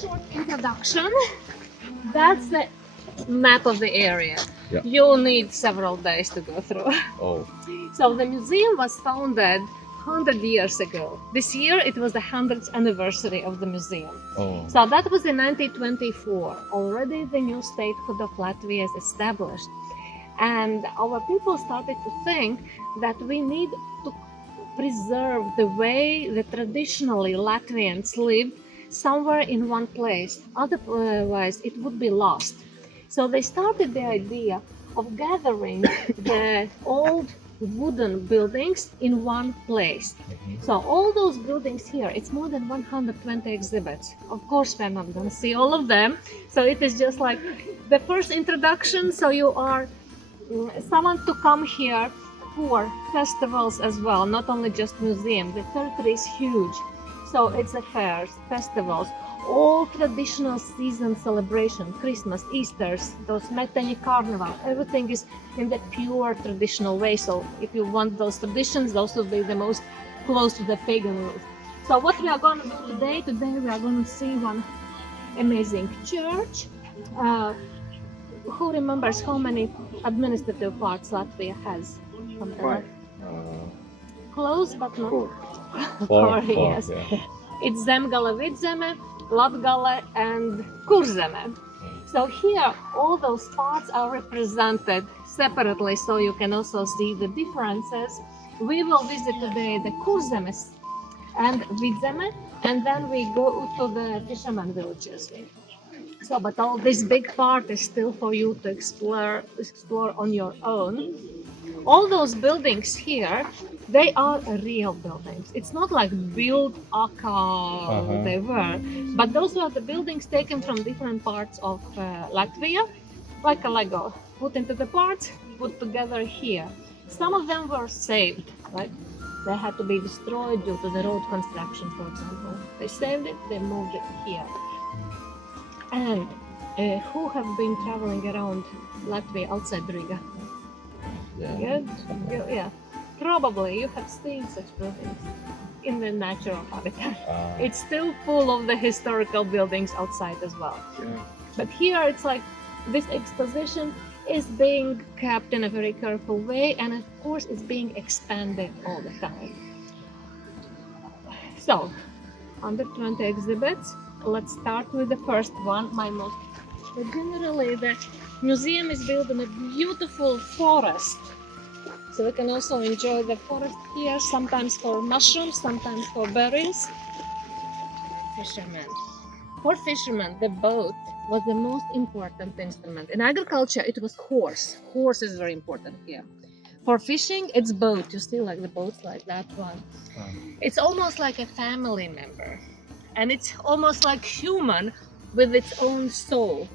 short introduction. That's the map of the area. Yeah. You'll need several days to go through. Oh, So the museum was founded 100 years ago. This year it was the 100th anniversary of the museum. oh. So that was in 1924. Already the new statehood of Latvia is established. And our people started to think that we need to preserve the way that traditionally Latvians lived somewhere in one place. Otherwise, it would be lost. So they started the idea of gathering the old wooden buildings in one place. So all those buildings here, it's more than 120 exhibits. Of course, we're not going to see all of them. So it is just like the first introduction. So you are someone to come here for festivals as well, not only just museum. The territory is huge. So it's a fairs, festivals, all traditional season celebration, Christmas, Easter's, those Meteni Carnival, everything is in the pure traditional way. So if you want those traditions, those will be the most close to the pagan roots. So what we are going to do today we are going to see one amazing church. Who remembers how many administrative parts Latvia has? Five. Close, but not Four. Four, yes. yeah. It's Zemgale, Vidzeme, Latgale, and Kurzeme. So here, all those parts are represented separately, so you can also see the differences. We will visit today the Kurzemes and Vidzeme, and then we go to the fisherman villages. So, but all this big part is still for you to explore on your own. All those buildings here, they are real buildings. It's not like built they were, but those were the buildings taken from different parts of Latvia, like a Lego, put into the parts, put together here. Some of them were saved, right? They had to be destroyed due to the road construction, for example. They saved it, they moved it here. And who have been traveling around Latvia outside Riga? Yeah. Good? Yeah. Probably you have seen such buildings in the natural habitat. It's still full of the historical buildings outside as well. Yeah. But here it's like this exposition is being kept in a very careful way, and of course it's being expanded all the time. So, under 20 exhibits. Let's start with the first one, my most. But generally, the museum is built in a beautiful forest. So we can also enjoy the forest here, sometimes for mushrooms, sometimes for berries. Fishermen. For fishermen, the boat was the most important instrument. In agriculture, it was horse. Horse is very important here. For fishing, it's boat. You see, like the boats like that one. It's almost like a family member. And it's almost like human with its own soul.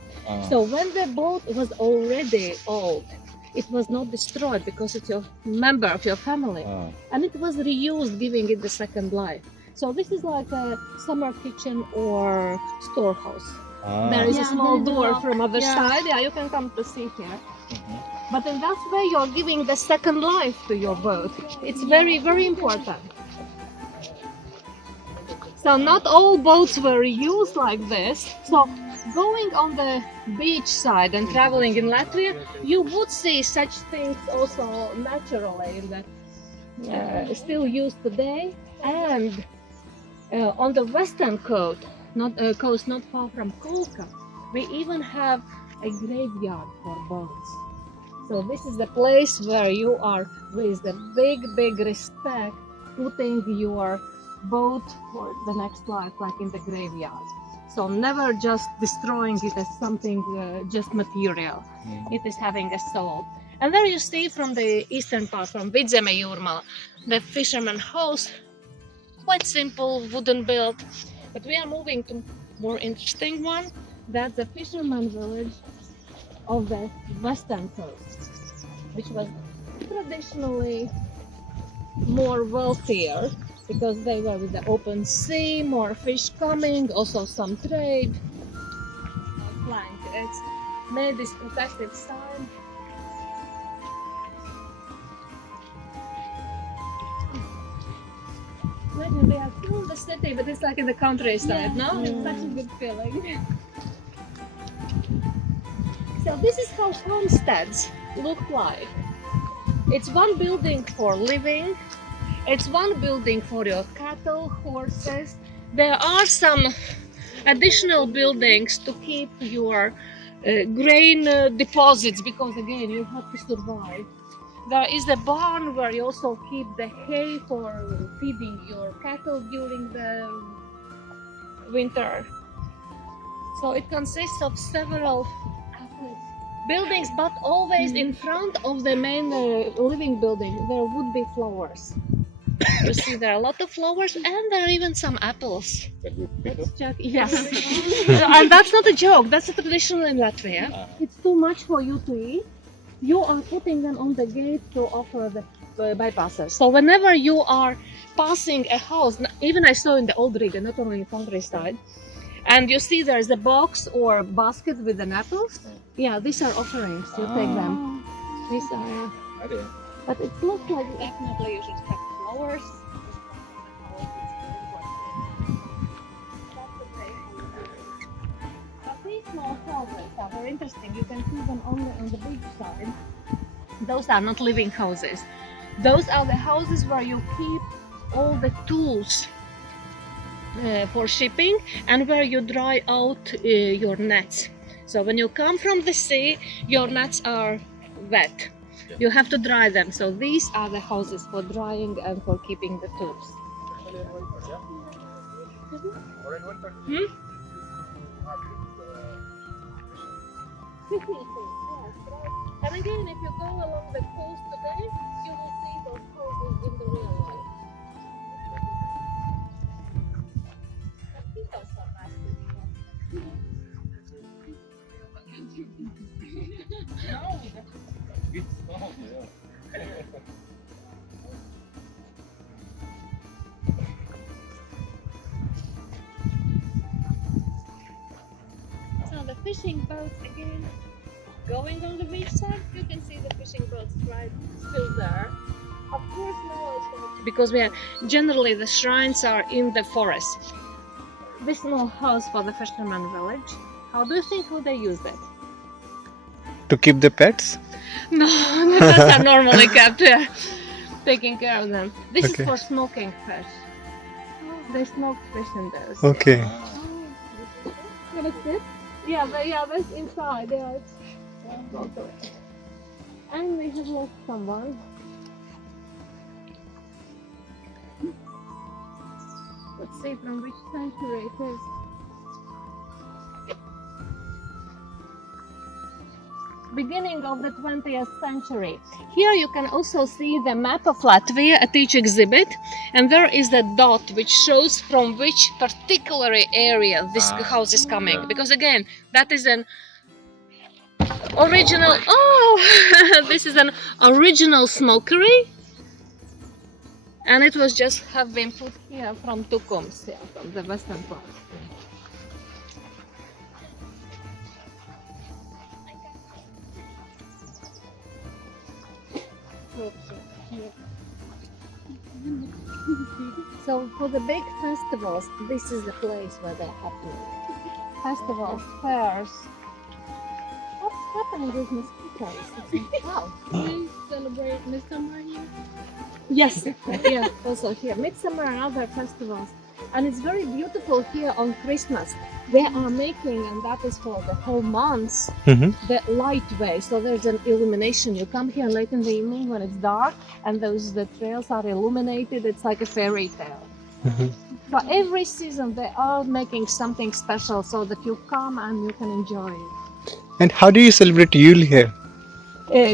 So when the boat was already old, it was not destroyed because it's your member of your family. And it was reused, giving it the second life. So this is like a summer kitchen or storehouse. There is a small door from other side. Yeah, you can come to see here. But in that way, you're giving the second life to your boat. It's very, very important. So not all boats were used like this. So going on the beach side and traveling in Latvia, you would see such things also naturally that still used today. And on the western coast, not far from Kolka, we even have a graveyard for boats. So this is the place where you are with the big respect putting your boat for the next life, like in the graveyard. So never just destroying it as something just material. It is having a soul. And there you see from the eastern part, from Vidzeme Jūrmala, the fisherman house, quite simple, wooden built. But we are moving to more interesting one. That's the fisherman village of the western coast, which was traditionally more wealthier, because they were with the open sea, more fish coming, also some trade. Flying. It's made this protective sign. Maybe we are still in the city, but it's like in the countryside, no? It's such a good feeling. So this is how homesteads look like. It's one building for living. It's one building for your cattle, horses. There are some additional buildings to keep your grain deposits, because again you have to survive. There is a barn where you also keep the hay for feeding your cattle during the winter. So it consists of several buildings, but always in front of the main living building there would be flowers. You see, there are a lot of flowers, and there are even some apples. Yes. And that's not a joke, that's a tradition in Latvia. It's too much for you to eat. You are putting them on the gate to offer the bypassers. So whenever you are passing a house, even I saw in the old region, not only in countryside, and you see there's a box or basket with an apples, yeah, these are offerings, you take them. These are, but it looks like definitely you should have flowers. These small houses are very interesting. You can see them only on the beach side. Those are not living houses. Those are the houses where you keep all the tools for shipping, and where you dry out your nets. So when you come from the sea, your nets are wet. You have to dry them. So these are the houses for drying and for keeping the tools. And again, if you go along the coast today, you will see those houses in the real life. People so nice So the fishing boats again, going on the beach side, you can see the fishing boats right still there. Of course now it's because we are generally the shrines are in the forest. This small house for the fisherman village. How do you think how they use it? To keep the pets? No, the pets are normally kept here, taking care of them. This Okay. is for smoking fish. They smoke fish in those. Okay. Can I sit? Yeah, that's inside. Yeah, it's and we have lost someone. Let's see from which century it is. Beginning of the 20th century. Here you can also see the map of Latvia at each exhibit, and there is a dot which shows from which particular area this house is coming. Because again, that is an original. Oh, this is an original smokery, and it was just have been put here from Tukums, yeah, from the western part. So for the big festivals, this is the place where they're happening. Festivals, fairs. What's happening with mosquitoes? Wow. We celebrate Midsummer here. Yes, yeah, also here. Midsummer and other festivals. And it's very beautiful here on Christmas. They are making, and that is for the whole month, the light way. So there's an illumination. You come here late in the evening when it's dark, and the trails are illuminated. It's like a fairy tale. For every season, they are making something special so that you come and you can enjoy it. And how do you celebrate Yule here?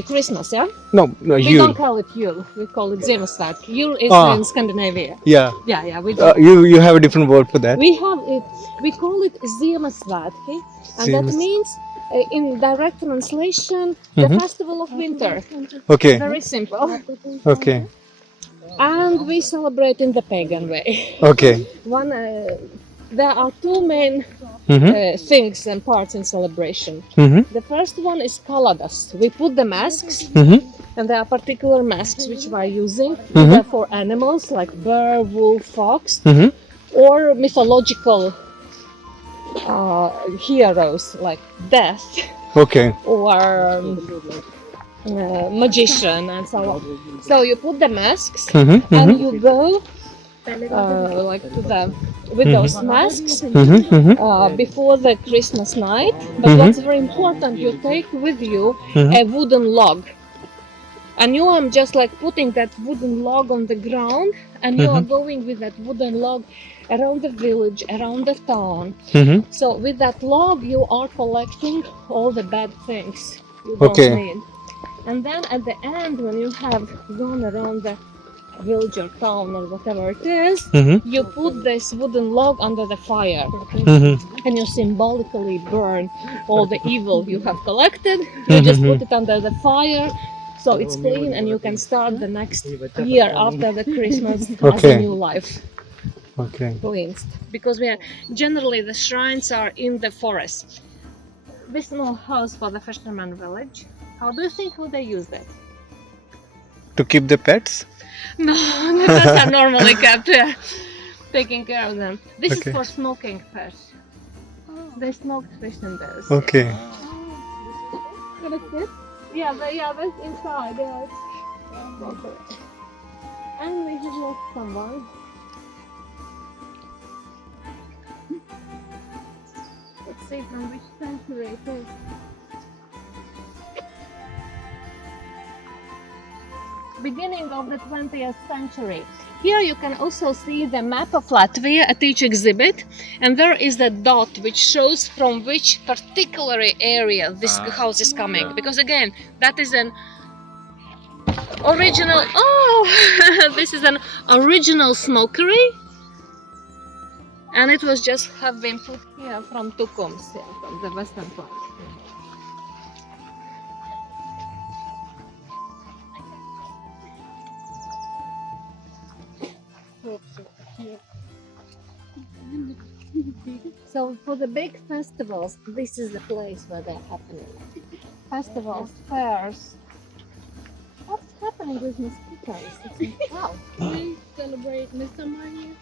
Christmas, yeah? No, We Yule. don't call it Yule. We call it Ziemassvētki. Yule is in Scandinavia. Yeah. Yeah, we do. You have a different word for that. We have it. We call it Ziemassvētki, and that means, in direct translation, the festival of winter. Okay. Very simple. Okay. And we celebrate in the pagan way. Okay. There are two main things and parts in celebration. The first one is Kaladas. We put the masks, and there are particular masks which we are using, either for animals like bear, wolf, fox, or mythological heroes like death Okay. or magician and so on. So you put the masks and you go like to the with those masks before the Christmas night. But what's very important, you take with you a wooden log. And you are just like putting that wooden log on the ground, and you are going with that wooden log around the village, around the town. So with that log, you are collecting all the bad things you don't Okay. need. And then at the end, when you have gone around the village or town or whatever it is, you put this wooden log under the fire, and you symbolically burn all the evil you have collected. You just put it under the fire, so it's clean, and you can start the next year after the Christmas as a Okay. new life. Okay. Cleansed. Because we are generally the shrines are in the forest. This small house for the fisherman village. How do you think how they use that? To keep the pets? No, the pets are normally kept here, taking care of them. This Okay. is for smoking fish. They smoked fish in this. Okay. Can I sit? Yeah, that's inside. Yeah. Okay. And we have lost someone. Let's see from which century it is. Beginning of the 20th century. Here you can also see the map of Latvia at each exhibit, and there is the dot which shows from which particular area this house is coming. Because again, that is an original. Oh, this is an original smokery, and it was just have been put here from Tukums, from the western part. So for the big festivals, this is the place where they're happening. Festivals, fairs. What's happening with mosquitoes? Wow. We celebrate Midsummer here.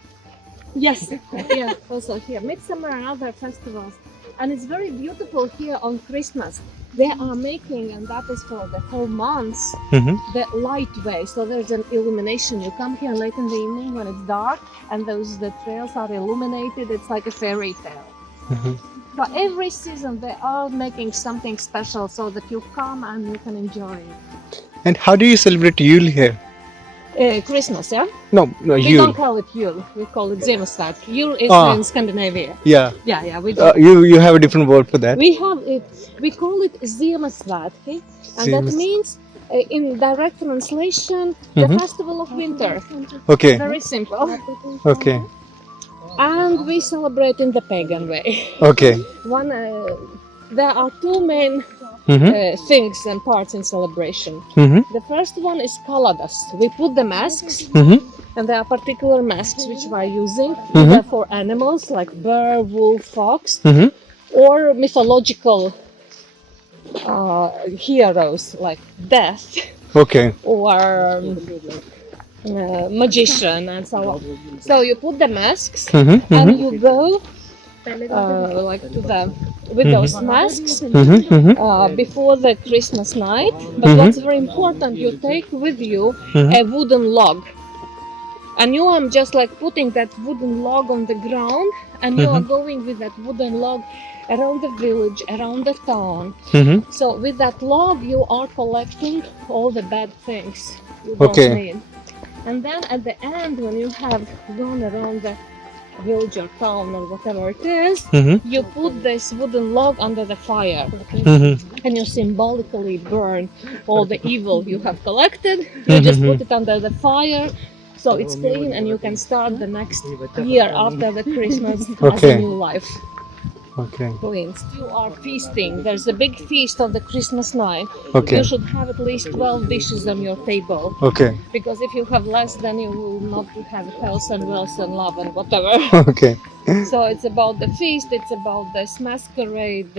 Yes, yeah, also here. Midsummer and other festivals. And it's very beautiful here on Christmas. They are making, and that is for the whole months, the light way. So there's an illumination. You come here late in the evening when it's dark, and the trails are illuminated. It's like a fairy tale. So every season they are making something special so that you come and you can enjoy it. And how do you celebrate Yule here? Christmas, yeah? No, We Yule. don't call it Yule. We call it Ziemesvētki. Yule is Ah. in Scandinavia. Yeah. Yeah, we do. You have a different word for that. We have it. We call it Ziemesvētki, and that Ziemes- means, in direct translation, the festival of winter. Okay. Very simple. Okay. And we celebrate in the pagan way. Okay. There are two main things and parts in celebration. The first one is Kaladas. We put the masks, and there are particular masks which we are using, either for animals like bear, wolf, fox, or mythological heroes like death Okay. or magician and so on. So you put the masks and you go like to the with those masks before the Christmas night. But what's very important, you take with you a wooden log. And you are just like putting that wooden log on the ground, and you are going with that wooden log around the village, around the town. So with that log, you are collecting all the bad things you don't Okay. need. And then at the end, when you have gone around the village or town or whatever it is, you put this wooden log under the fire, and you symbolically burn all the evil you have collected. You just put it under the fire, so it's clean, and you can start the next year after the Christmas as a Okay. new life. Okay. Cleansed. You are feasting. There's a big feast of the Christmas night. Okay. You should have at least 12 dishes on your table, Okay. because if you have less, then you will not have health and wealth and love and whatever. Okay. So it's about the feast, it's about this masquerade,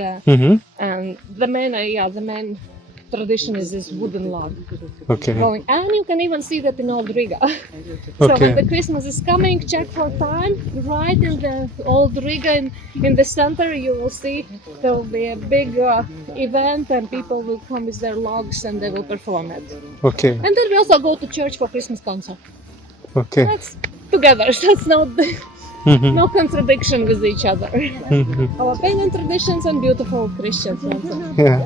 and the main tradition is this wooden log Okay. going, and you can even see that in Old Riga. So Okay. when the Christmas is coming, check for time. Right in the Old Riga, in the center, you will see there will be a big event, and people will come with their logs and they will perform it. Okay. And then we also go to church for Christmas concert. Okay. That's together. That's not Mhm. no contradiction with each other. Mhm. Our pagan traditions and beautiful Christian traditions. Yeah.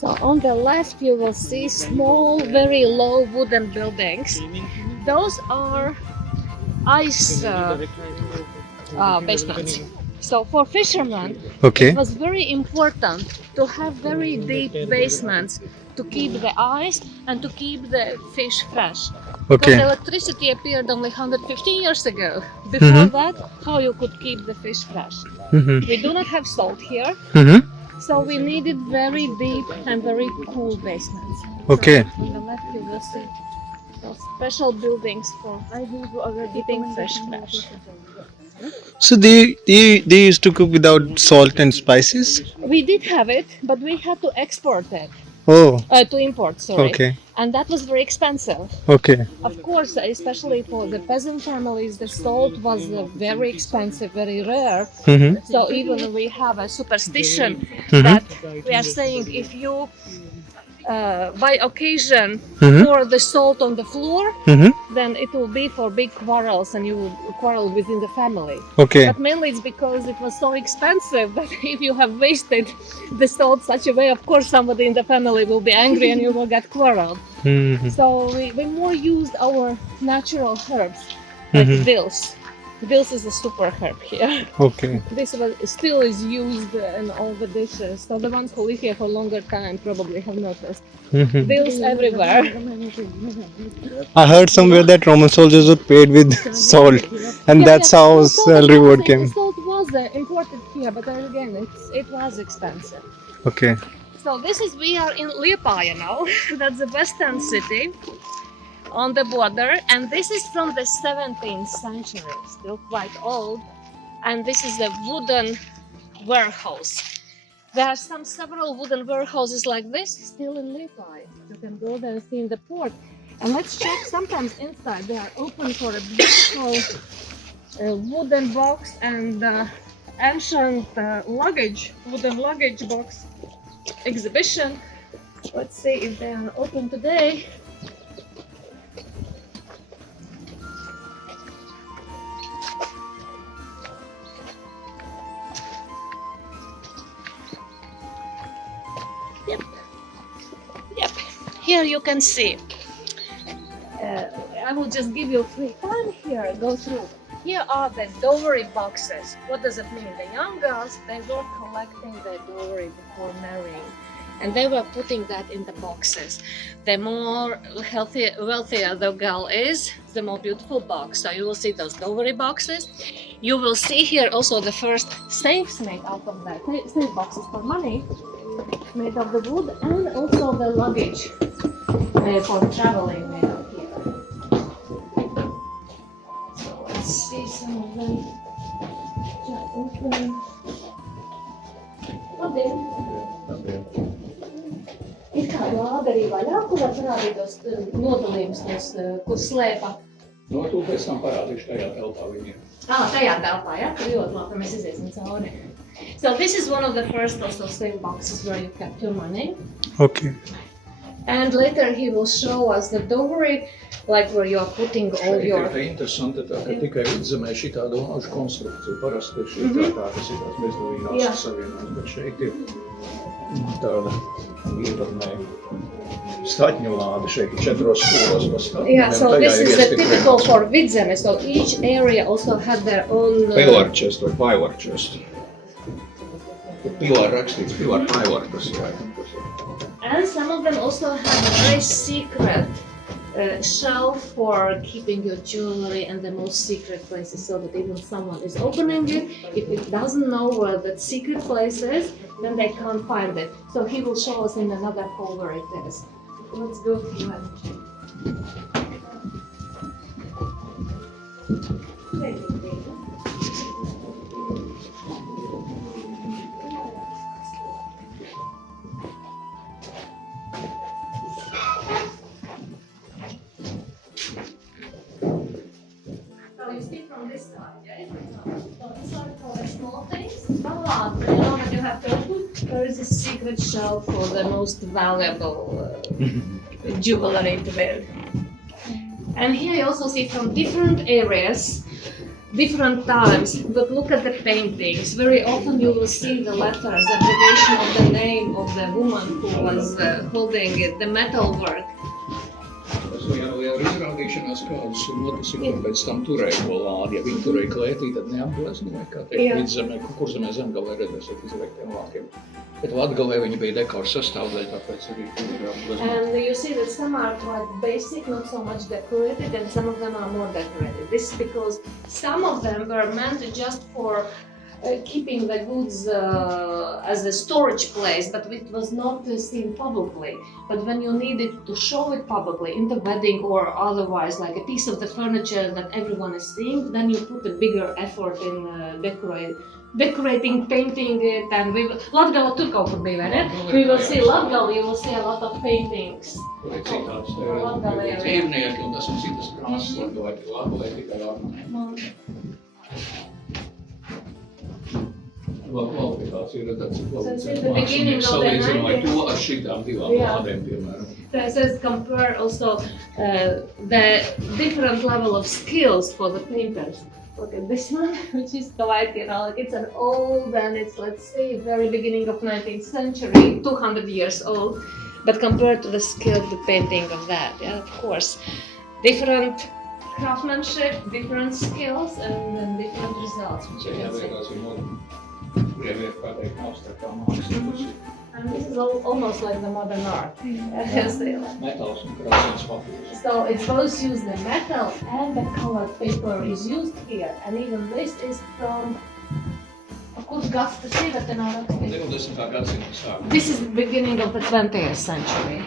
So on the left you will see small, very low wooden buildings. Those are ice basements. So for fishermen, Okay. it was very important to have very deep basements to keep the ice and to keep the fish fresh. Because Okay. electricity appeared only 115 years ago. Before that, how you could keep the fish fresh? Mhm. We do not have salt here, Mhm. so we needed very deep and very cool basements. Okay. So on the left you will see those special buildings for keeping fish fresh. So they used to cook without salt and spices? We did have it, but we had to export it. Oh. To import, sorry. Okay. And that was very expensive. Okay. Of course, especially for the peasant families, the salt was very expensive, very rare. Mhm. So even we have a superstition Mhm. that we are saying if you by occasion Mhm. pour the salt on the floor, Mhm. then it will be for big quarrels and you will quarrel within the family. Okay. But mainly it's because it was so expensive that if you have wasted the salt such a way, of course somebody in the family will be angry and you will get quarreled. Mhm. So we more used our natural herbs, like Mhm. dills. Dills is a super herb here. Okay. This was still is used in all the dishes. So the ones who live here for a longer time probably have noticed. Mhm. Dills everywhere. I heard somewhere that Roman soldiers were paid with salt, and that's how No, salt salary was- would came. Salt was imported here, but then again, it was expensive. Okay. So we are in Liepāja now. That's the western city on the border, and this is from the 17th century, still quite old. And this is the wooden warehouse. There are several wooden warehouses like this still in Liepāja. You can go there and see in the port. And let's check. Sometimes inside they are open for a beautiful wooden box and ancient wooden luggage box exhibition. Let's see if they are open today. Yep. Here you can see. I will just give you free time here. Go through. Here are the dowry boxes. What does it mean? The young girls, they were collecting their dowry before marrying, and they were putting that in the boxes. The more wealthier the girl is, the more beautiful box. So you will see those dowry boxes. You will see here also the first safes made out of that. Safe boxes for money, made of the wood, and also the luggage for traveling made of here. So let's see some of them. Ir kādu ādarī vaļā, kur var parādīt tos nodalījumus, kur slēpa? No, to pēc tam parādīšu tajā telpā viņiem. Tajā telpā, ja? Tur ļoti labi, mēs iziesim cauri. So this is one of the first also safe boxes where you kept your money. Okay. And later he will show us the dowry, like where you are putting all Šeit your... ir interesanti tā, ka tikai vidzemē šitā lāžu konstrukcija. Parasti šitā tādas ir tās bezdalīgās savienojums, bet šeit ir tāda īpatnē statņu lāde. Šeit ir 4 stūros pa statņiem. Yeah, so this is the typical for vidzeme. So each area also had their own... Pillar chest vai pillar chest. Pillar rakstīts, pillar pillar, tas ir. And some of them also have a very secret shelf for keeping your jewelry and the most secret places, so that even someone is opening it, if it doesn't know where that secret place is, then they can't find it. So he will show us in another hall where it is. Let's go through and check. Thank you. small things. But you know what you have to open? There is a secret shelf for the most valuable jewelry to wear. And here you also see from different areas, different times, but look at the paintings. Very often you will see the letters, abbreviation of the name of the woman who was holding it, the metal work. Ja izrādīšanās kādus notisikumi pēc tam turēja to lādi. Ja viņi turēja klētī, tad neapgleznoja, kā teikt, vidzemē, kurzemē zemgalē redzēsiet izveiktiem vākiem. Bet Latgalē viņi bija dekora sastāvdaļa, tāpēc arī tur ir apgleznoti. And you see that some are quite basic, not so much decorated, and some of them are more decorated. This is because some of them were meant just for keeping the goods as a storage place, but it was not seen publicly. But when you needed to show it publicly in the wedding or otherwise, like a piece of the furniture that everyone is seeing, then you put a bigger effort in decorating, painting it, and we will... Latgala tur kaut kur bija, vai ne? We will see Latgala, you will see a lot of paintings. Tur ir citāds dzīvnieki, un tas ir citas krāsas, Latgalē tikai ornamenti. Kvalifikācija redzēt, cik labi salīdzināja to ar šitām divām lādēm, piemēram. So it says compare also the different level of skills for the painters. Look at this one, which is quite, you know, like it's an old and it's, let's say, very beginning of 19th century, 200 years old. But compared to the skill of the painting of that, yeah, of course, different craftsmanship, different skills, and then different results, which you can see. And this is almost like the modern art. So it both use the metal and the colored paper is used here. And even this is from... This is the beginning of the 20th century.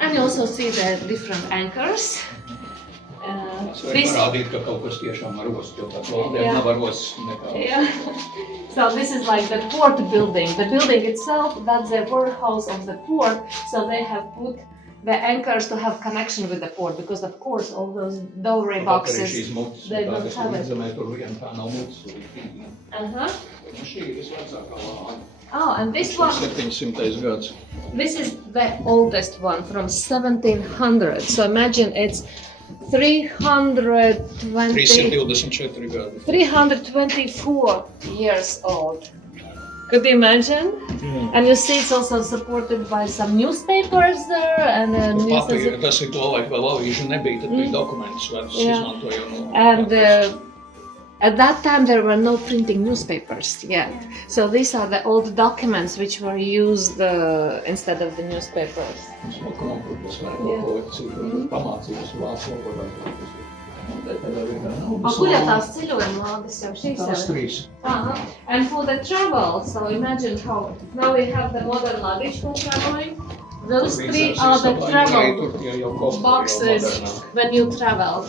And you also see the different anchors. So this is like the port building. The building itself, that's the warehouse of the port. So they have put the anchors to have connection with the port, because of course all those dowry boxes, they don't have it. Oh, and this one, this is the oldest one from 1700. So imagine it's 324 years old. Could you imagine? Yeah. And you see it's also supported by some newspapers there and and at that time there were no printing newspapers yet. So these are the old documents which were used instead of the newspapers. And for the travel, so imagine how now we have the modern luggage for traveling. Those three are the travel boxes when you travel.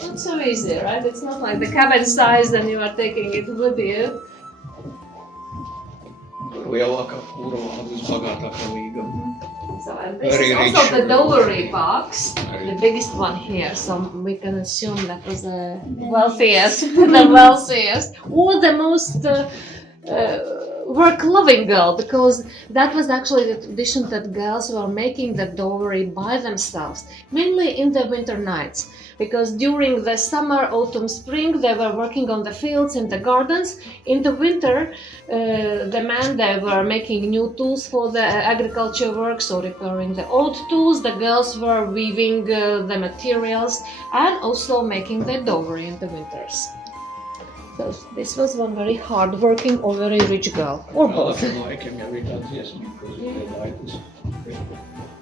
Not so easy, right? It's not like the cabin size and you are taking it with you. So and this is also the dowry box, the biggest one here. So we can assume that was the wealthiest, or the most work-loving girl, because that was actually the tradition that girls were making the dowry by themselves, mainly in the winter nights. Because during the summer, autumn, spring, they were working on the fields, in the gardens. In the winter, the men, they were making new tools for the agriculture work, so repairing the old tools. The girls were weaving the materials and also making the dowry in the winters. So this was one very hard-working or very rich girl, or both.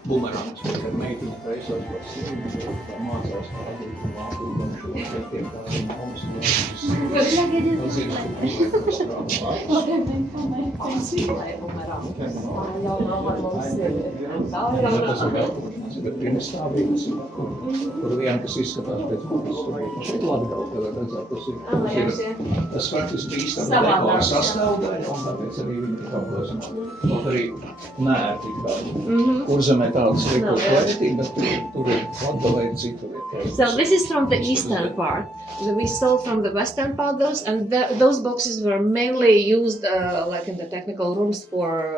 Bumerāns, kur ir meitiņa taisot par sīmu, kā mācās tādīt vāku, šiem tādiem mums bet pinestāvīgas, kur viena, kas izskatās pēc manis. Šeit Latgalē, kad redzēt, tas faktiski bīstama dekora sastāvdaļa, un tāpēc arī viņi ir kaut kāds arī nērti kādi. Kurzemē tādas rīko plēstī, bet tur ir Latgalē citu vietu. So this is from the eastern part. We stole from the western part those, and those boxes were mainly used like in the technical rooms for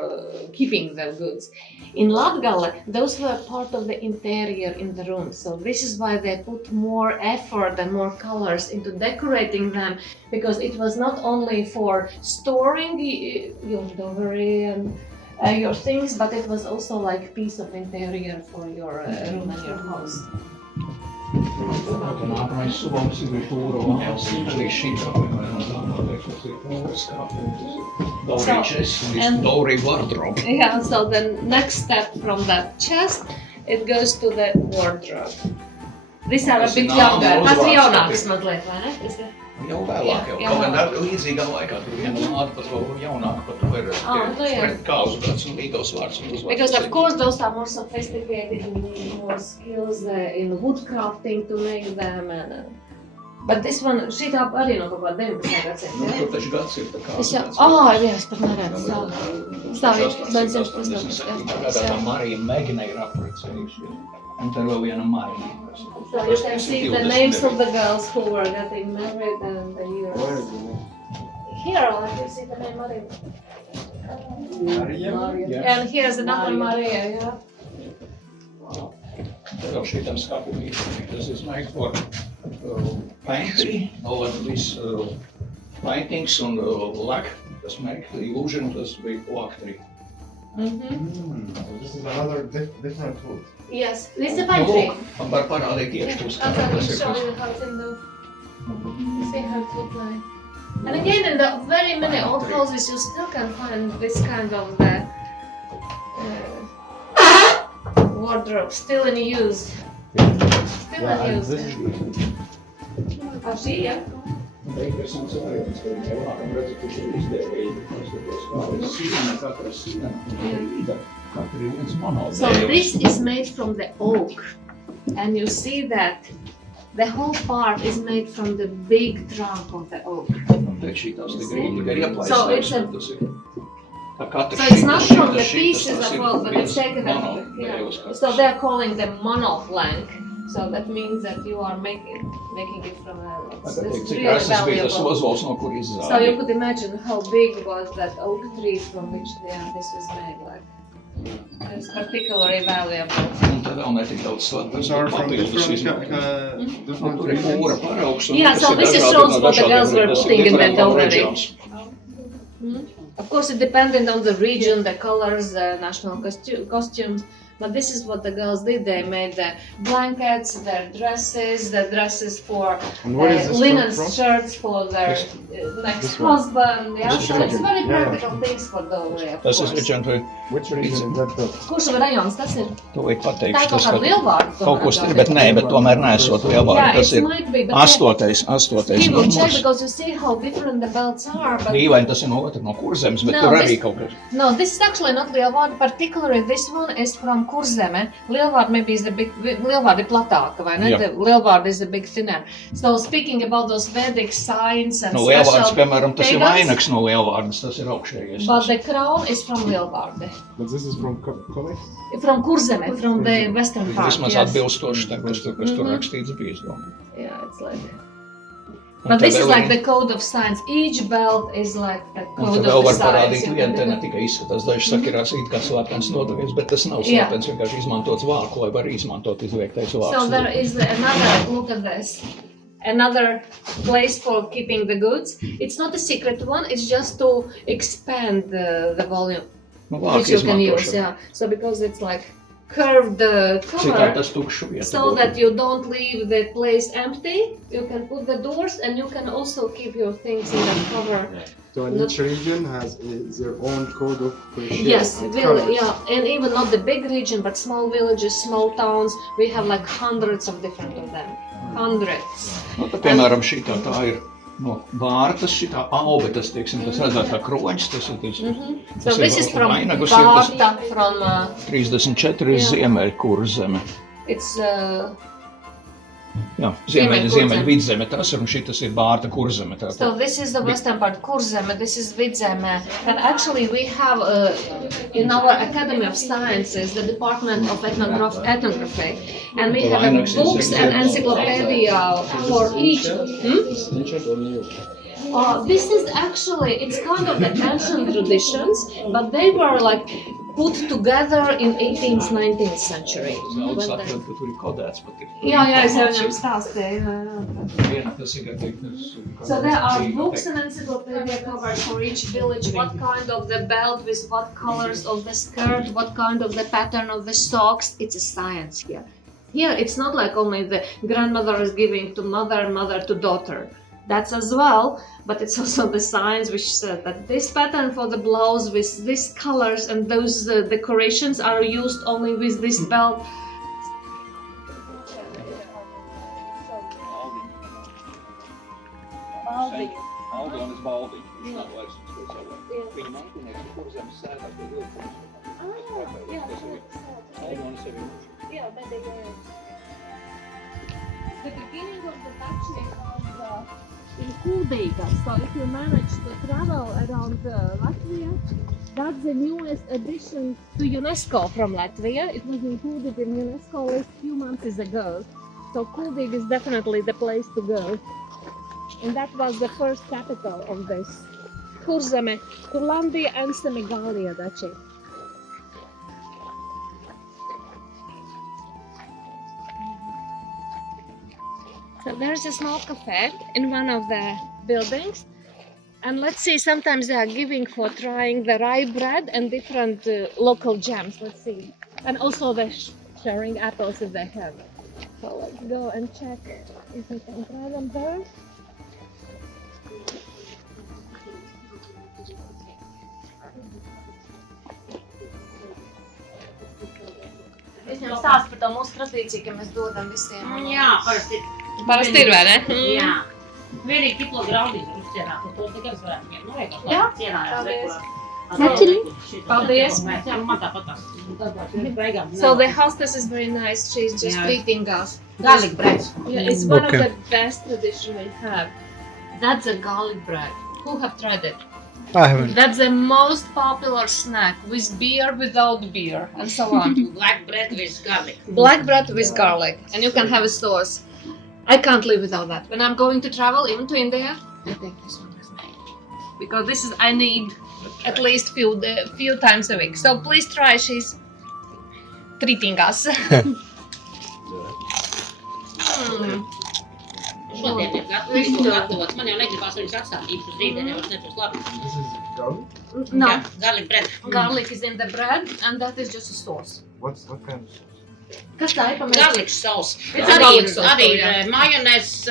keeping the goods. In Latgale, those were part of the interior in the room. So this is why they put more effort and more colors into decorating them, because it was not only for storing your jewelry and your things, but it was also like piece of interior for your room and your house. Nākamais subums ir Tūro Mels, arī šī kāpina, tas ir Dowry chest, and Dowry wardrobe. Yeah, so the next step from that chest, it goes to the wardrobe. These are a bit younger, tas ir jaunāks mazliet, vai ne? Jau vēlāk, jau kaut gan līdzīgā laikā tur viena māte pat vēl jaunāka, pat to ir kāzu gads un līdos vārds. Because of course those are more sophisticated and need more skills in woodcrafting to make them. But this one, šī tā arī no kaut kā 19. gadsimta, ja? Tur taču gads ir tā kāzu gads. Jā, es pat neredzu. Stāvi, 1987. Gadā tā Marija Megina ir apprecējušies. Un te vēl viena Marija. So you can see the names of the girls who were getting married and the years. Here, let me see the name Maria. Maria. And here's another Maria, yeah. Te vēl šitam skapulī. Tas is made for painting, all of these paintings un lack. Tas make the illusion, tas bija plaktrī. This is another different wood. Yes, this is a pine tree. Man var parādīt iekšpus, kā Okay, tas we'll ir. show you how it look. See how it look like. And again, in the very many old houses, you still can find this kind of wardrobe still in use. Still in use. She, yeah. Interesants variants, ka viņi vēlākam redz, ka ir izdevīgi, kādas siena, katra siena, katra ir viens monolīts. So this is made from the oak, and you see that the whole part is made from the big trunk of the oak. Tad šī tās tikai ieplaisnēs, So it's not from the pieces of oak, but it's taken out. So they are calling them monoplank. So that means that you are making it from it's really valuable. So you could imagine how big was that oak tree from which this was made. Like, it's particularly valuable. Those are from different regions. Yeah, so this is shows what the girls were putting in the jewelry. Of course, it depended on the region, the colors, the national costumes. But this is what the girls did. They made the blankets, their dresses, the dresses for linen shirts for their next husband. Yeah, so it's very practical things for dowry, of Tas course. ir ģentri, Which region is that? Kurš rajons tas ir? to vajag Tā pateikšu. ir kaut kāda lielvārda. Kaut kas ir, bet nē, bet tomēr neesot lielvārdi. Yeah, Tas it ir might be, but astotais he will check numurs. because you see how different the belts are. But Dīvaini tas ir no Kurzemes, bet No, tur arī this- kaut kas. no, this is actually not lielvārda. Particularly this one is from Kurzeme. Lielvārda maybe is the big. Lielvārda ir platāka, vai ne? Yeah. The lielvārda is a bit thinner. So speaking about those Vedic signs and No lielvārdas, special piemēram, tas ir pagans, vainags no lielvārdas, tas ir augšējais. but the crown is from lielvārda. But this is from Kolei? From Kurzeme, from the western part. Vismaz Yes. atbilstoši tam, kas tur rakstīts bijis. Yeah, it's like. Un But te this is vēl like ir- the code of signs. Each belt is like a Un code te of vēl the var signs. parādīt You vienu, te can- ne tikai izskatās, daži saka, ir it kā slepens nodevies, bet tas nav Jā. slepens, vienkārši izmantots vārku, lai var izmantot izliektais So vārks. there is another, look at this, another place for keeping the goods. It's not a secret one, it's just to expand the volume Nu, which vārku you can use, izmantošana. yeah. So because it's like curved Citādi cover, tas tukšu vieta. so that you don't leave the place empty, you can put the doors and you can also keep your things in the cover. So in each region has their own code of shape Yes, and really, colors. yeah, and even not the big region, but small villages, small towns, we have like hundreds of different of them. Hundreds. Nu, tad, piemēram, šī tā ir no vārtas šitā auga, tas, teiksim, tas redzēt kā kroņš, tas ir So this is from vainagus, ir tas Vārta, from 34 ziemeļkurzeme. it's Jā, Ziemeļkurzeme. ziemeļvidzeme, tas ir un šitas ir Vārta kurzeme. so this is the western part, Kurzeme, this is Vidzeme. And actually we have in our Academy of Sciences the Department of Ethnography, and we have books and encyclopedia for each. This is actually, it's kind of the ancient traditions, but they were like put together in 18th, 19th century. Daudz atrod, ka tur ir kodēts pat ir. Jā, es jau viņam stāstīju. Viena, tas ir, So there are books and encyclopedia covered for each village, what kind of the belt with what colors of the skirt, what kind of the pattern of the socks. It's a science here. Here it's not like only the grandmother is giving to mother, mother to daughter. That's as well, but it's also the science which said that this pattern for the blouse with these colors and those decorations are used only with this belt. Baldi. Aldi un es baldi. Viņš nav vairs to savu. Viņa mantinieks, kur zem sēdā pie vilkums. Aldi un es sevi. Yeah, but the beginning of the batching was in Kuldīga. So if you manage to travel around Latvia, that's the newest addition to UNESCO from Latvia. It was included in UNESCO list a few months ago. So Kuldīga is definitely the place to go. And that was the first capital of this. Kurzeme, Kurlandia and Semigalia Duchy. So there's a small cafe in one of the buildings. And let's see, sometimes they are giving for trying the rye bread and different local jams. Let's see. And also the sharing apples if they have. So let's go and check if we can try them there. Viņam stāsta par to mūsu tradīciju, ka mēs dodam visiem. Jā, parasti. Parasti ir, vai ne? Jā. Vienīgi tiklo graudīgi uzcienāt, un to tikai es varētu ņemt. Nu, vienkārši Jā, cienājās paldies. rekurā. Paldies. Jā, man tāpatās. So the hostess is very nice. She's just Yeah. treating us. Garlic bread. Yeah, it's one Okay. of the best tradition we have. That's a garlic bread. Who have tried it? I haven't. That's the most popular snack with beer, without beer, and so on. Black bread with garlic. Black bread with garlic, and you can have a sauce. I can't live without that. When I'm going to travel, even to India, I take this one with me because this is I need at least few times a week. So please try. She's treating us. Šodien ir gatavots. Man jau negribās viņus atstāt īpaši rītdien, jau es nebūs labi. This is garlic? No, Jā, garlic bread. garlic is in the bread, and that is just a sauce. What kind of sauce? Kas tā ir? Garlic sauce. It's a garlic sauce, Arī jā. mayonnaise,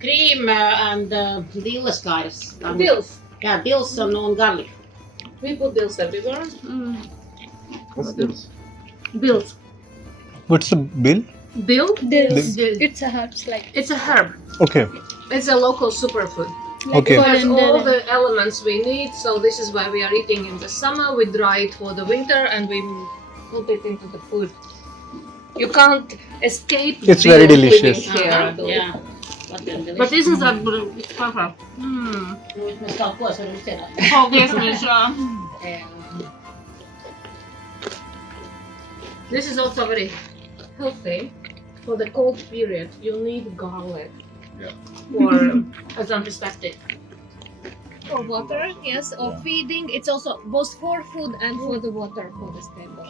cream and dilles kājas. Bills. Jā, dills un garlic. We put bills everywhere. What's this? Bills. What's the bill? Bill? Bills. It's a herbs like It's a herb. Okay. It's a local superfood. Okay. It has all coriander. the elements we need, so this is why we are eating in the summer. We dry it for the winter and we put it into the food. You can't escape. It's bill very living delicious. Here, I believe. Jā. But isn't that it's perfect? Mēs kaut ko esam uzcienāt. Paldies, Misha. Jā. This is also very healthy. For the cold period, you need garlic. Yeah. For as antiseptic. For water, yes, or feeding. It's also both for food and for the water for the stable.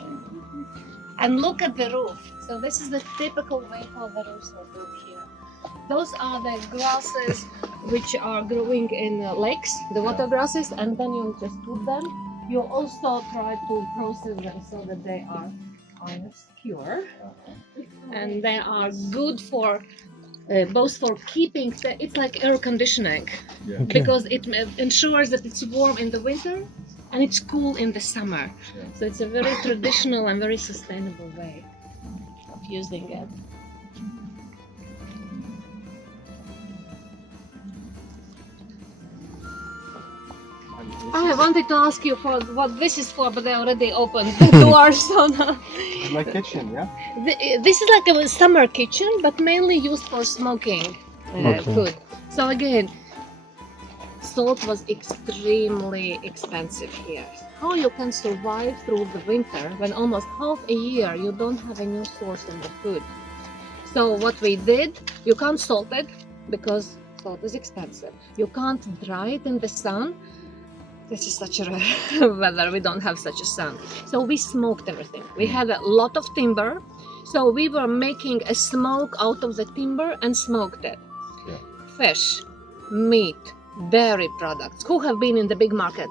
And look at the roof. So this is the typical way how the roofs are built here. Those are the grasses which are growing in lakes, the water grasses, and then you just put them. You also try to process them so that they are secure, and they are good for both for keeping. It's like air conditioning Okay. because it ensures that it's warm in the winter and it's cool in the summer. So it's a very traditional and very sustainable way of using it. I wanted to ask you for what this is for, but they already opened the door, so now. My kitchen, yeah. This is like a summer kitchen, but mainly used for smoking Okay. food. So again, salt was extremely expensive here. How you can survive through the winter when almost half a year you don't have a new source of the food? So what we did, you can't salt it because salt is expensive. You can't dry it in the sun. This is such a rare weather, we don't have such a sun. So we smoked everything. We had a lot of timber. So we were making a smoke out of the timber and smoked it. Yeah. Fish, meat, dairy products. Who have been in the big market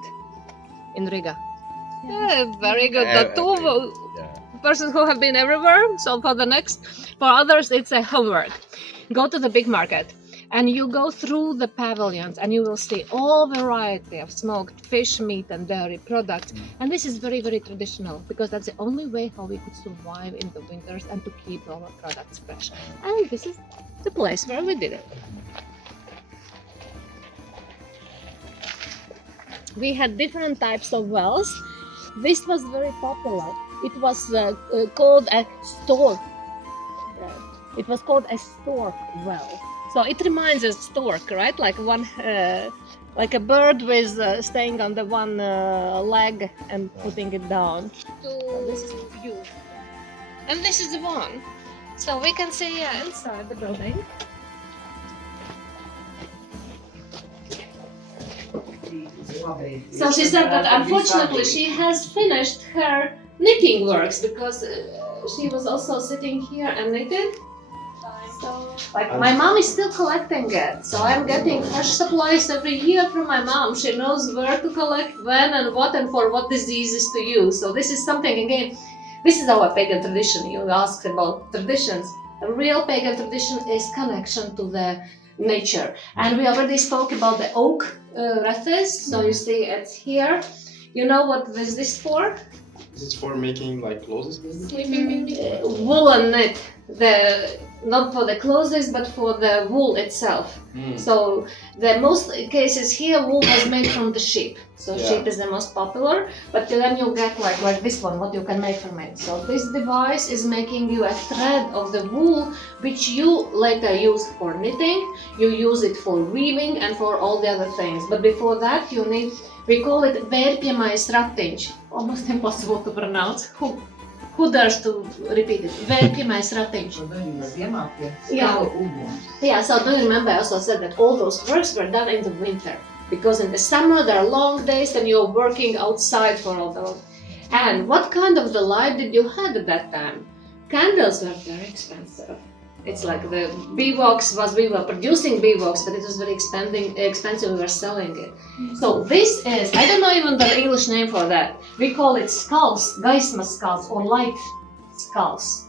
in Riga? Yeah, very good. The two persons who have been everywhere. So for others, it's a homework. Go to the big market and you go through the pavilions and you will see all variety of smoked fish, meat and dairy products. And this is very, very traditional because that's the only way how we could survive in the winters and to keep our products fresh. And this is the place where we did it. We had different types of wells. This was very popular. It was called a stork. It was called a stork well. So it reminds us stork, right? Like one, like a bird with staying on the one leg and putting it down. So this is the view, and this is the one. So we can see inside the building. So she said that unfortunately she has finished her knitting works because she was also sitting here and knitted. So, like my mom is still collecting it, so I'm getting fresh supplies every year from my mom. She knows where to collect, when and what, and for what diseases to use. So this is something, again, this is our pagan tradition. You asked about traditions. A real pagan tradition is connection to the nature. And we already spoke about the oak wreaths. So you see it's here. You know what is this for? Is it for making like clothes? Woolen knit. Not for the clothes, but for the wool itself. So the most cases here, wool was made from the sheep. So sheep is the most popular, but then you get like this one, what you can make from it. So this device is making you a thread of the wool, which you later use for knitting. You use it for weaving and for all the other things. But before that, you need, we call it vērpjamais ratiņš. Almost impossible to pronounce. Who dares to repeat it? Vērpjamais ratiņš. Yeah, so do you remember I also said that all those works were done in the winter? Because in the summer there are long days and you're working outside for all those. And what kind of the light did you have at that time? Candles were very expensive. It's like the beewax we were producing beewax, but it was very expensive, we were selling it. So this is, I don't know even the English name for that. We call it skulls, gaismas skulls or light skulls.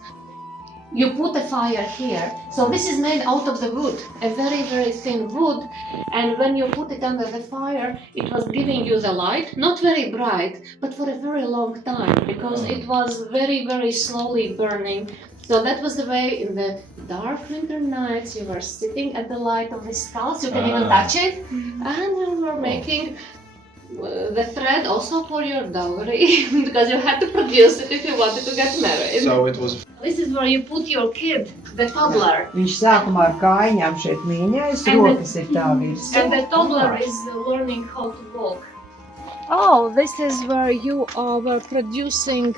You put a fire here. So this is made out of the wood, a very, very thin wood. And when you put it under the fire, it was giving you the light, not very bright, but for a very long time, because it was very, very slowly burning. So that was the way in the dark winter nights you were sitting at the light of the skulls, you can even touch it, and you were making the thread also for your dowry, because you had to produce it if you wanted to get married. So it was. This is where you put your kid, the toddler. Viņš sākumā ar kājām šeit mīņājas, rokas ir tā virs. And the toddler is learning how to walk. Oh, this is where you were producing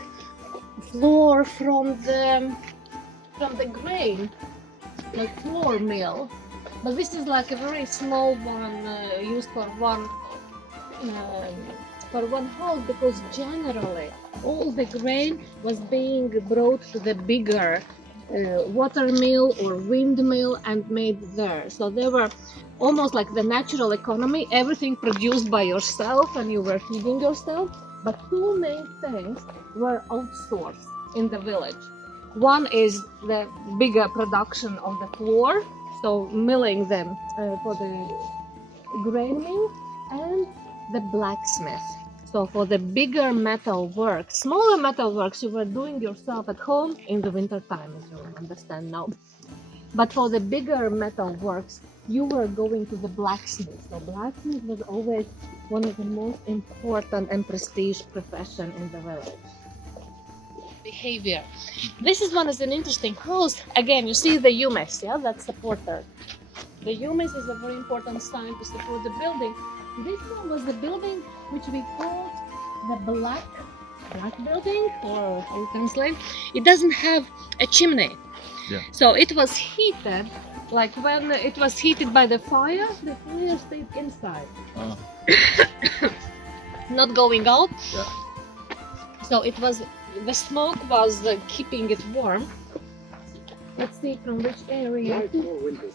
flour from the grain, like flour mill. But this is like a very small one used for one house, because generally all the grain was being brought to the bigger water mill or windmill and made there. So they were almost like the natural economy, everything produced by yourself and you were feeding yourself. But two main things were outsourced in the village. One is the bigger production of the flour, so milling them for the grain mill, and the blacksmith. So for the bigger metal work, smaller metal works you were doing yourself at home in the winter time, as you understand now. But for the bigger metal works, you were going to the blacksmith. So blacksmith was always one of the most important and prestige profession in the village. Behavior. This is one is an interesting house. Again, you see the humus, yeah, that's the porter. The humus is a very important sign to support the building. This one was the building which we called the black building, or how you translate. It doesn't have a chimney. Yeah. So it was heated, like when it was heated by the fire stayed inside. Not going out. Yeah. So it was, the smoke was keeping it warm. Let's see from which area. Why small windows?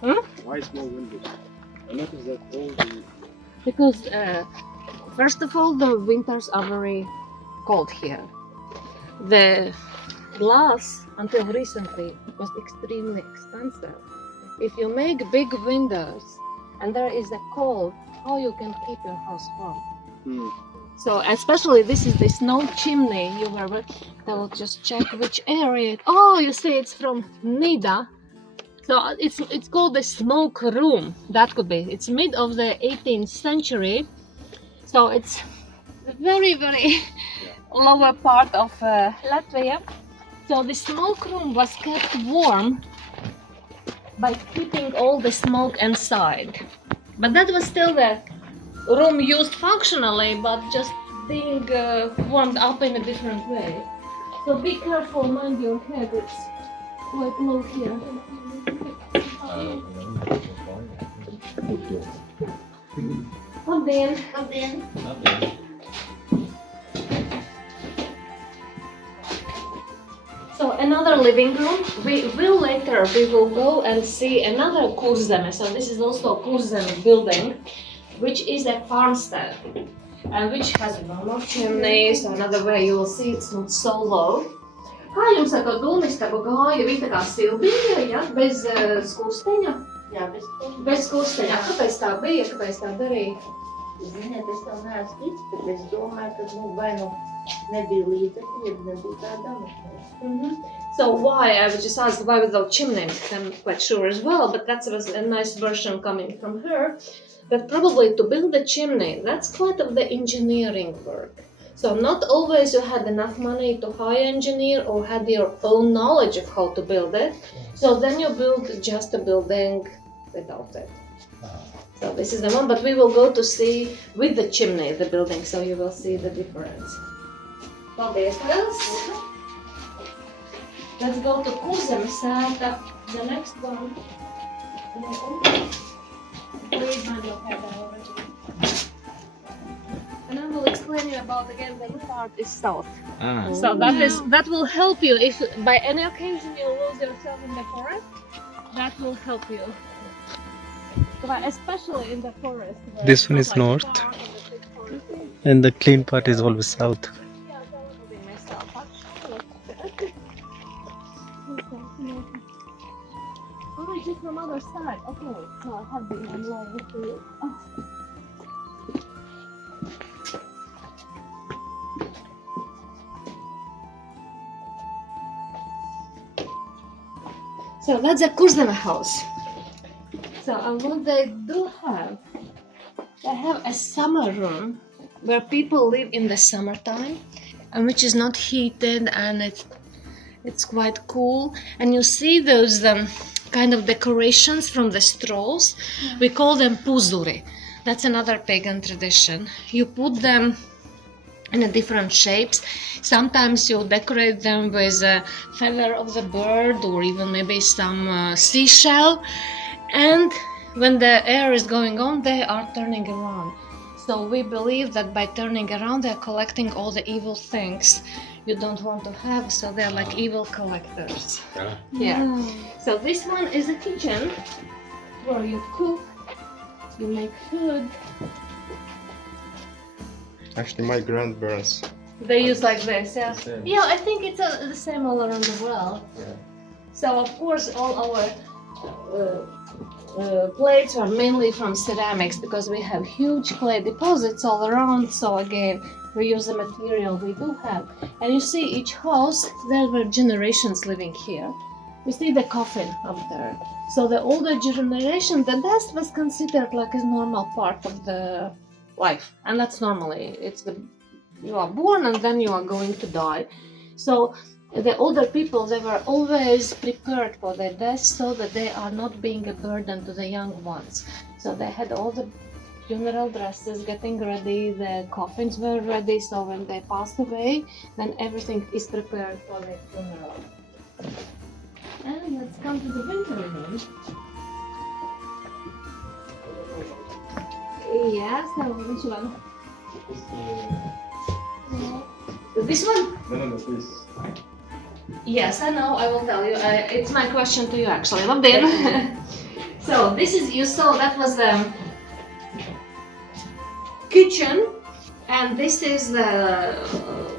Huh? Why small windows? I noticed that all the Because first of all, the winters are very cold here. The glass until recently was extremely expensive. If you make big windows and there is a cold, how you can keep your house warm? So especially this is the snow chimney. You were, I will just check which area. Oh, you see it's from Nida. So it's called the smoke room. That could be. It's mid of the 18th century. So it's very, very lower part of Latvia. So the smoke room was kept warm by keeping all the smoke inside. But that was still the room used functionally, but just being warmed up in a different way. So be careful, mind your head. It's quite low here. Come in. Come in. So another living room. We will go and see another kurzeme. So this is also a kurzeme building, which is a farmstead, and which has normal chimneys. So another way you will see it's not so low. Kā jums ar to dūmistabu gāja? Viņa tā kā Silvija, ja? Bez skursteņa? Jā, bez to. Bez skursteņa. Kāpēc tā bija? Kāpēc tā darīja? Ziniet, es tam neesmu ticis, bet es domāju, ka vai nu nebija līdzekļi, ja nebija tā dama. So why? I would just ask why without chimneys. I'm quite sure as well, but that was a nice version coming from her. But probably to build a chimney, that's quite of the engineering work. So not always you had enough money to hire an engineer or had your own knowledge of how to build it. So then you build just a building without it. So this is the one, but we will go to see with the chimney the building, so you will see the difference. Paldies, Liels! Let's go to Kurzeme sēta, the next one. Please mind your head already. And I will explain you about again the part is south. So that will help you if by any occasion you lose yourself in the forest. That will help you. Especially in the forest. This one is north, and the clean part is always south. Yeah, that will be myself. Oh, it's from other side. Okay, so I have been online for you. So that's a Kurzeme house. So and what they do have, they have a summer room where people live in the summertime, and which is not heated, and it's quite cool. And you see those kind of decorations from the straws. We call them puzuri. That's another pagan tradition. You put them in a different shapes. Sometimes you decorate them with a feather of the bird or even maybe some seashell. And when the air is going on, they are turning around. So we believe that by turning around, they are collecting all the evil things you don't want to have. So they're like evil collectors. Yeah. So this one is a kitchen where you cook, you make food. Actually, my grandparents. They use like this, yeah. Yeah, I think it's the same all around the world. So of course, all our plates are mainly from ceramics because we have huge clay deposits all around. So again, we use the material we do have. And you see, each house, there were generations living here. You see the coffin up there. So the older generation, the death was considered like a normal part of the life, and that's normally you are born and then you are going to die. So the older people, they were always prepared for their death so that they are not being a burden to the young ones. So they had all the funeral dresses getting ready, the coffins were ready, so when they passed away, then everything is prepared for their funeral. And let's come to the winter room. Yeah, so which one? This one? No, please. Yes, I know, I will tell you. It's my question to you actually, not them. So this is, you saw that was the kitchen, and this is the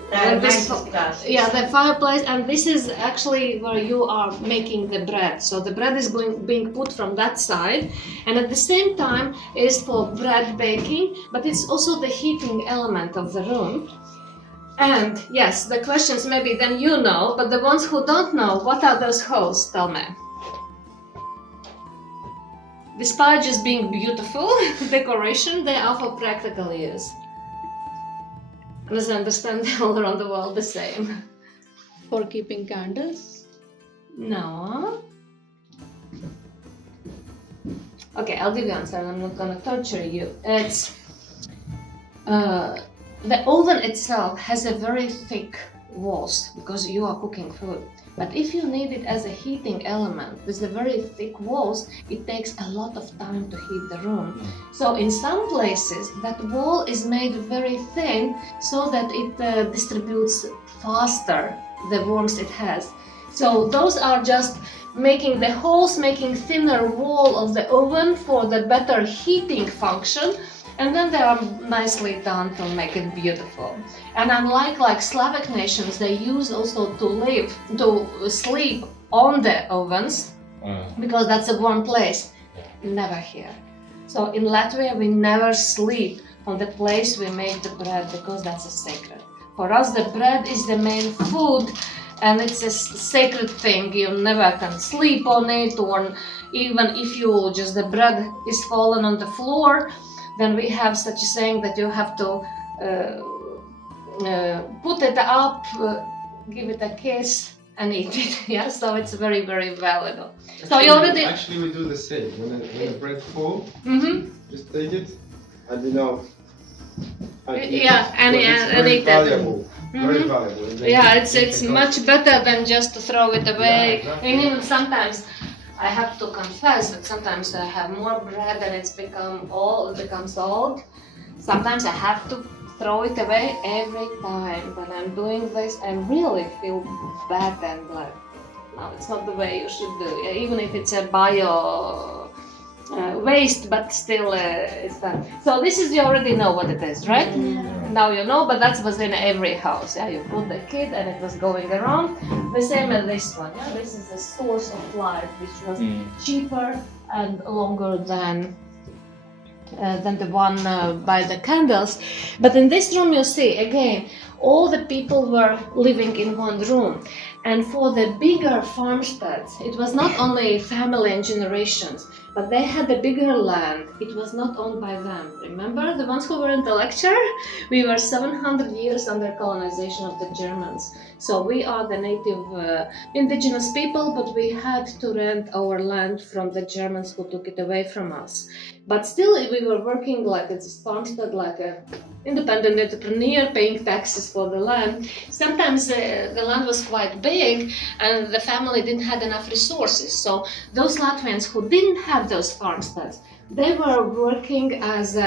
the fireplace, and this is actually where you are making the bread. So the bread is being put from that side, and at the same time is for bread baking, but it's also the heating element of the room. And yes, the questions maybe then you know, but the ones who don't know, what are those holes? Tell me. Despite just being beautiful decoration, they are for practical use. As I understand, all around the world the same. For keeping candles? No. Okay, I'll give you an answer. I'm not gonna torture you. It's the oven itself has a very thick walls because you are cooking food. But if you need it as a heating element with the very thick walls, it takes a lot of time to heat the room. So in some places that wall is made very thin so that it distributes faster the warmth it has. So those are just making the holes, making thinner wall of the oven for the better heating function. And then they are nicely done to make it beautiful. And unlike like Slavic nations, they use also to sleep on the ovens because that's a warm place. Never here. So in Latvia, we never sleep on the place we make the bread because that's a sacred. For us, the bread is the main food, and it's a sacred thing. You never can sleep on it, or even if the bread is fallen on the floor, then we have such a saying that you have to put it up, give it a kiss, and eat it. Yeah, so it's very, very valuable. So you already. Actually, we do the same. When the bread full, Mm-hmm. just take it, and and eat Yeah, it, and because it's and very eat it. valuable. Very Mhm. valuable. And then Yeah, you it's can much better than just to throw it away. Yeah, exactly. And even sometimes I have to confess that sometimes I have more bread and it becomes old. Sometimes I have to throw it away every time when I'm doing this. I really feel bad and like, no, it's not the way you should do. Yeah, even if it's a bio waste, but still it's done. So this is, you already know what it is, right? Now you know, but that was in every house. Yeah, you put the kid and it was going around. The same as this one. Yeah, this is the source of light, which was cheaper and longer than the one by the candles. But in this room, you see again, all the people were living in one room. And for the bigger farmsteads, it was not only family and generations, but they had a bigger land. It was not owned by them. Remember the ones who were in the lecture? We were 700 years under colonization of the Germans. So we are the native indigenous people, but we had to rent our land from the Germans who took it away from us. But still, we were working like it's farmstead, like an independent entrepreneur, paying taxes for the land. Sometimes the land was quite big and the family didn't have enough resources. So those Latvians who didn't have those farmsteads, they were working as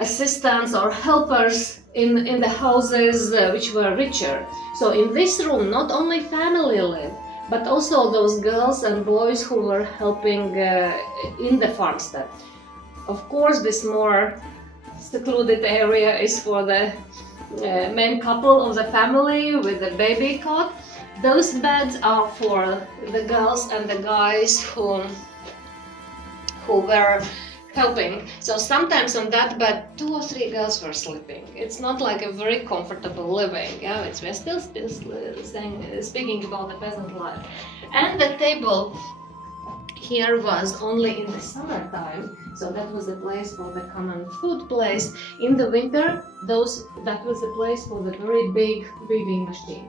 assistants or helpers in the houses which were richer. So in this room, not only family lived, but also those girls and boys who were helping in the farmstead. Of course, this more secluded area is for the main couple of the family with the baby cot. Those beds are for the girls and the guys who were helping. So sometimes on that bed, 2 or 3 girls were sleeping. It's not like a very comfortable living. Yeah, we're still speaking about the peasant life. And the table here was only in the summertime, so that was a place for the common food place. In the winter, that was a place for the very big weaving machine.